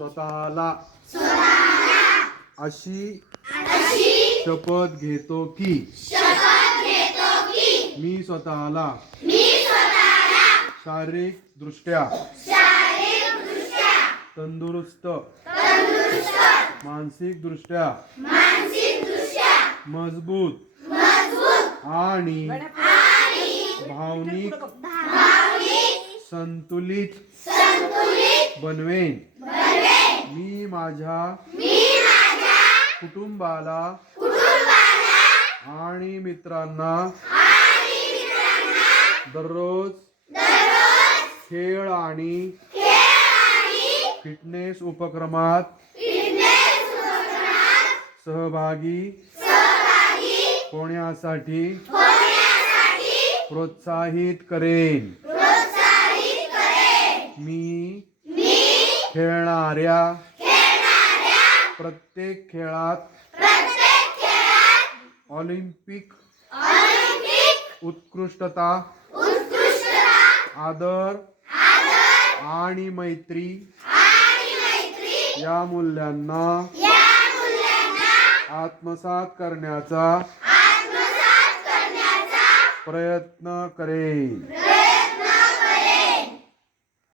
स्वतःला अशी शपथ घेतो की मी स्वतःला शारीरिक दृष्ट्या तंदुरुस्त मानसिक दृष्ट्या मजबूत आणि भावनिक संतुलित बनवेन. मी माझ्या कुटुंबाला आणि मित्रांना दररोज खेळ आणि फिटनेस उपक्रमात सहभागी होण्यासाठी प्रोत्साहित करेन. मी खेळणाऱ्या प्रत्येक खेळात ऑलिम्पिक उत्कृष्टता, आदर आणि मैत्री या मूल्यांना आत्मसात करण्याचा प्रयत्न करेन.